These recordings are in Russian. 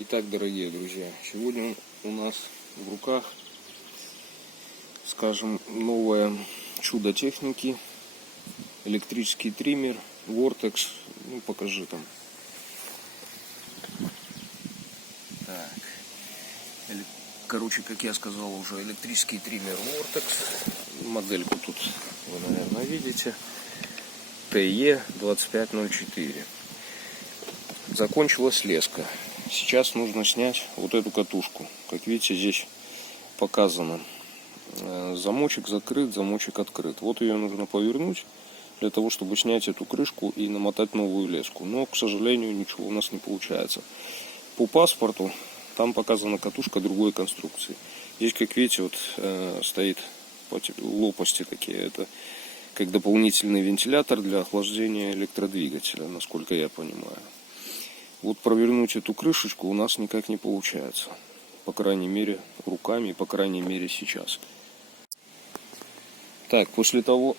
Итак, дорогие друзья, сегодня у нас в руках, скажем, новое чудо техники. Электрический триммер Vortex. Ну, покажи там. Так. Короче, как я сказал уже, электрический триммер Vortex. Модельку тут вы, наверное, видите. TE2504. Закончилась леска. Сейчас нужно снять вот эту катушку. Как видите, здесь показано. Замочек закрыт, замочек открыт. Вот ее нужно повернуть для того, чтобы снять эту крышку и намотать новую леску. Но, к сожалению, ничего у нас не получается. По паспорту там показана катушка другой конструкции. Здесь, как видите, вот стоит лопасти такие. Это как дополнительный вентилятор для охлаждения электродвигателя, насколько я понимаю. Вот провернуть эту крышечку у нас никак не получается. По крайней мере, руками, по крайней мере, сейчас. Так, после того,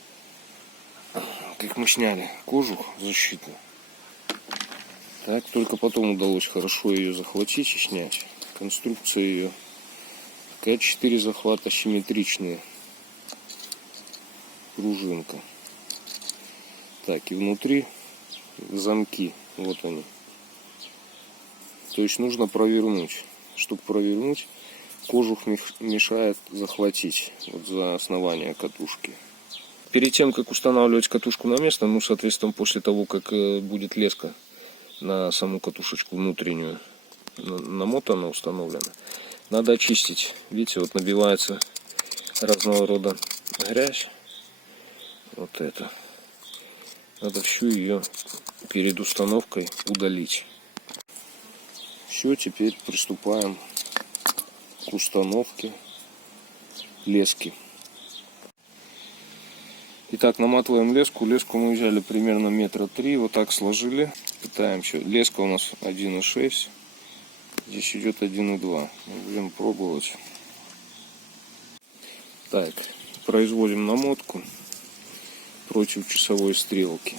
как мы сняли кожух защитную, так, только потом удалось хорошо ее захватить и снять. Конструкция ее такая, 4 захвата симметричные. Пружинка. Так, и внутри замки. Вот они. То есть нужно провернуть. Чтобы провернуть, кожух мешает захватить вот за основание катушки. Перед тем, как устанавливать катушку на место, ну, соответственно, после того, как будет леска на саму катушечку внутреннюю намотана, установлена, надо очистить. Видите, вот набивается разного рода грязь. Вот это. Надо всю ее перед установкой удалить. Все, теперь приступаем к установке лески. Итак, наматываем леску. Леску мы взяли примерно 3 метра. Вот так сложили. Пытаемся. Леска у нас 1,6. Здесь идет 1,2. Будем пробовать. Так, производим намотку против часовой стрелки.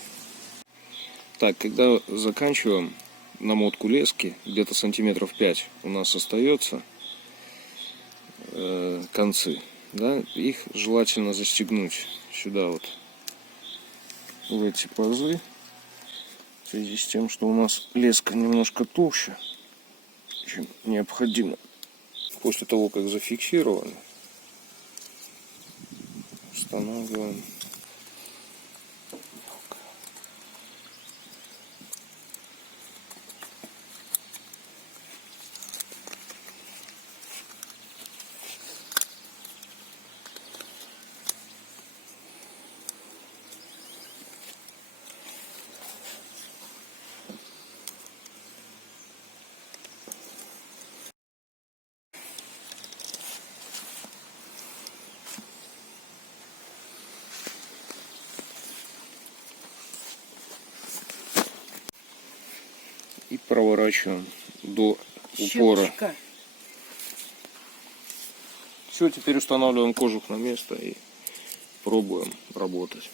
Так, когда заканчиваем намотку лески, где-то сантиметров 5 у нас остается концы, да, их желательно застегнуть сюда вот в эти пазы, в связи с тем, что у нас леска немножко толще, чем необходимо. После того, как зафиксировали, устанавливаем. И проворачиваем до упора. Щелчка. Все, теперь устанавливаем кожух на место и пробуем работать.